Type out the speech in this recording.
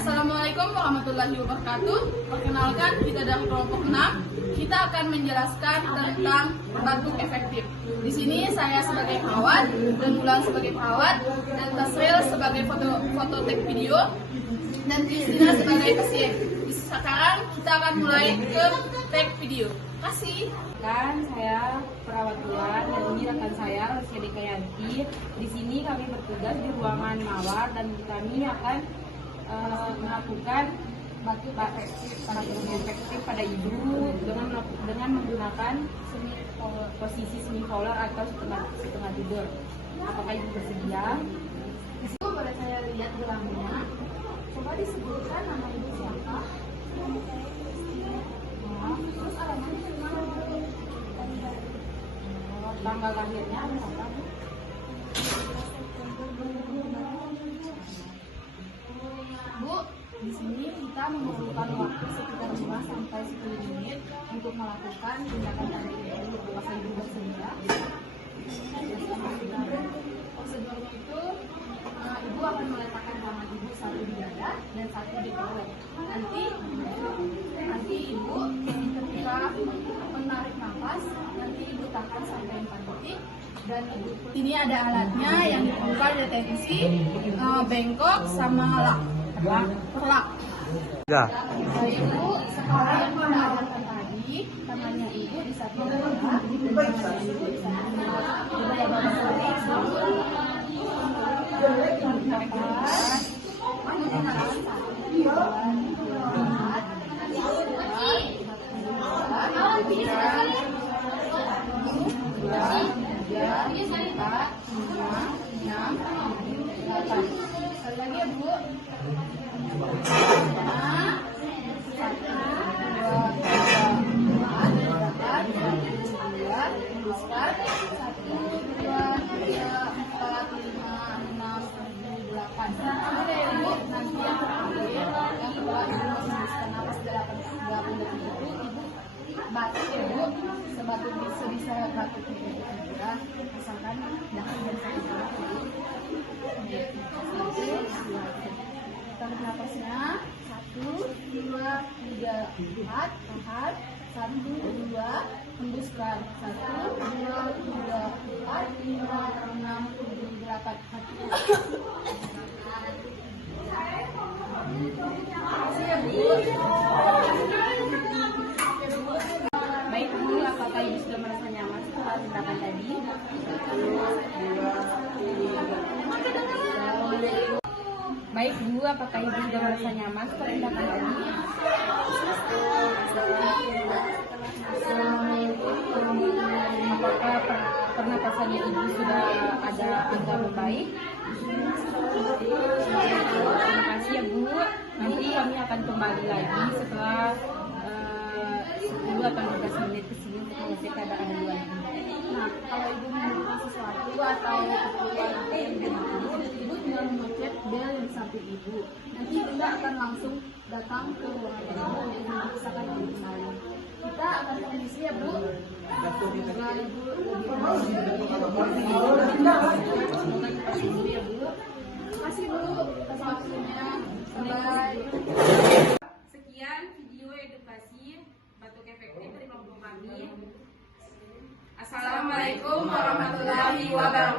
Assalamualaikum warahmatullahi wabarakatuh. Perkenalkan, kita dari kelompok 6. Kita akan menjelaskan tentang batuk efektif. Di sini saya sebagai perawat, dan Bulan sebagai perawat, dan Tasril sebagai fototek video, dan Kristina sebagai pasien. Sekarang kita akan mulai ke take video. Terima kasih. Saya perawat Bulan dan ini rekan saya Rosia Dekayanti. Di sini kami bertugas di ruangan mawar dan kami akan melakukan batuk efektif pada ibu dengan menggunakan posisi semi polar atau setengah tidur. Apakah ibu bersedia? Di situ boleh saya lihat gelangnya. Coba disebutkan nama ibu siapa? Terus alamatnya di mana? Tanggal lahirnya berapa? Bu, di sini kita memerlukan waktu sekitar 5 sampai 10 menit untuk melakukan tindakan pada ibu. Apakah ibu bersedia? Prosedurnya itu ibu akan meletakkan tangan ibu satu di dada dan satu di perut. Nanti ibu ketika menarik nafas, nanti ibu tahan sampai 4 detik. Dan ini ada alatnya yang dibuka dari televisi, bengkok sama perlak. Ya. Ibu seperti yang kita ajarkan tadi, tangannya ibu di satu dada dan tangannya ibu di satu dada. Coba ya bapak balik sebelum nafas. Menggunakan 1, 2, 4, 5, 6, 7, 8. Sekali lagi ya Bu. 1, 2, 3, 4, 5, 6, 7, 8. Nanti yang terakhir, yang keluar ibu masih bisa nafas dalam 3 menit itu ibu batuk ya Bu, sebatuk sebisa batuknya ibu aja, asalkan dahan dan sakit ibu. Tarik nafasnya 1, 2, 3, 4, tahan 1, 2, hembuskan 1, 2, 3, 4, 5, 6, 7, 8. Makasih ya Bu. Baik Bu, apakah ibu sudah merasa nyaman setelah tindakan tadi? Baik Bu, apakah ibu sudah merasa nyaman setelah tindakan tadi? Apakah pernapasannya ibu sudah agak membaik? Terima kasih ya Bu. Nanti kami akan kembali lagi setelah 10 atau 15 menit ke sini untuk mengecek keadaan ibu lagi. Nah, kalau ibu membutuhkan sesuatu atau keperluan yang ibu tinggal memencet bel yang di samping ibu. Nanti Bunda akan langsung datang ke ruangan ibu yang memeriksakan ibu kembali. Kita akan kondisi ya Bu. Semoga ibu lebih ya Bu. Terima kasih Bu atas waktunya. Bye. Sekian video edukasi batuk efektif dari kelompok kami. Assalamualaikum warahmatullahi wabarakatuh.